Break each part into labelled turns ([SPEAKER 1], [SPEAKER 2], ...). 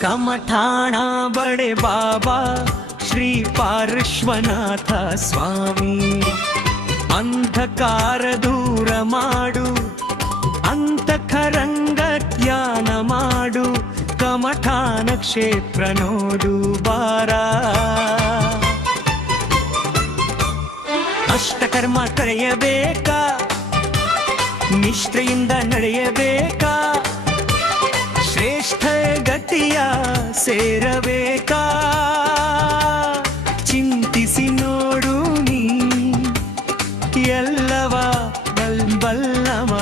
[SPEAKER 1] ಕಮಠಾಣ ಬಡೆ ಬಾಬಾ ಶ್ರೀ ಪಾರ್ಶ್ವನಾಥ ಸ್ವಾಮಿ. ಅಂಧಕಾರ ದೂರ ಮಾಡು ಅಂತಃರಂಗ ಧ್ಯಾನ ಮಾಡು, ಕಮಠಾನ ಕ್ಷೇತ್ರ ನೋಡು ಬಾರ. ಅಷ್ಟಕರ್ಮ ಕರೆಯಬೇಕಾ? ನಿಷ್ಠೆಯಿಂದ ನಡೆಯಬೇಕ? ಶ್ರೇಷ್ಠ ಗತಿಯ ಸೇರಬೇಕಾ? ಚಿಂತಿಸಿ ನೋಡು ನೀ ಎಲ್ಲವ ಬಲ್ಬಲ್ಲವ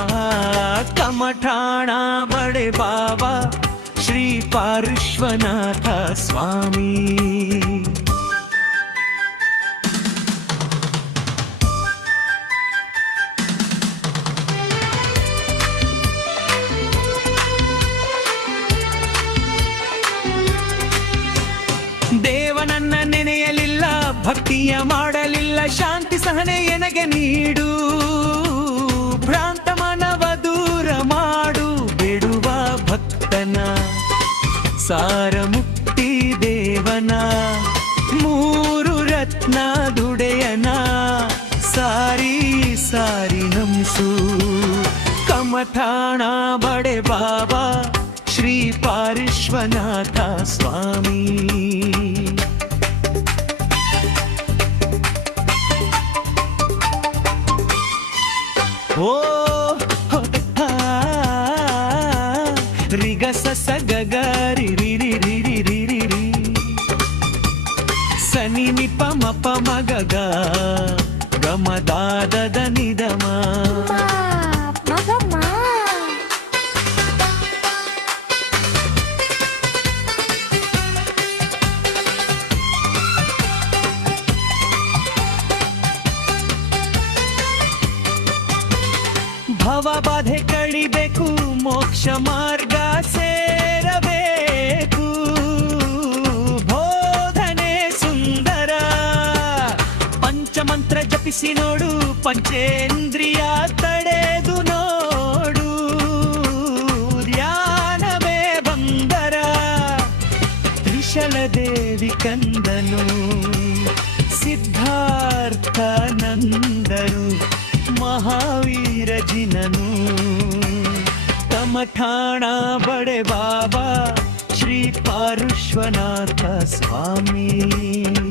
[SPEAKER 1] ಕಮಠಾಣ ಬಡೆ ಬಾಬಾ ಶ್ರೀ ಪಾರ್ಶ್ವನಾಥ ಸ್ವಾಮಿ. ಭಕ್ತಿಯ ಮಾಡಲಿಲ್ಲ, ಶಾಂತಿ ಸಹನೆ ಎನಗೆ ನೀಡು. ಭ್ರಾಂತ ಮನವ ದೂರ ಮಾಡು, ಬಿಡುವ ಭಕ್ತನ. ಸಾರ ಮುಕ್ತಿ ದೇವನ. ಮೂರು ರತ್ನ ದುಡೆಯನ. ಸಾರಿ ಸಾರಿ ನಮಸು ಕಮಠಾಣ ಬಡೆ ಬಾಬಾ, ಶ್ರೀ ಪಾರಿಶ್ವನಾಥ ಸ್ವಾಮಿ. ರಿಗ ಸ ಸ ಗ ಗ ರಿ ರಿ ರಿ ರಿ ರಿ ರಿ ರಿ ರಿ. ಸನಿ ನಿ ಪ ಮ ಪ ಮ ಗಗ ಗ ಗ. ಮ ದ ದ ದ ನಿ ದ ಮ
[SPEAKER 2] ಮಗಮ್ಮ
[SPEAKER 1] ಭವ ಬಾಧೆ ಕಳಿಬೇಕು ಮೋಕ್ಷ ಮಾರ್ಗ ಸೇರಬೇಕು ಬೋಧನೆ ಸುಂದರ ಪಂಚಮಂತ್ರ ಜಪಿಸಿ ನೋಡು ಪಂಚೇಂದ್ರಿಯ ತಡೆದು ನೋಡು ಧ್ಯಾನವೇ ಬಂದರ ತ್ರಿಶಲ ದೇವಿ ಕಂದನು ಸಿದ್ಧಾರ್ಥ ನಂದರು ಮಹಾವೀರ ಜಿನನು मठाणा बड़े बाबा श्री पारुश्वनाथ स्वामी।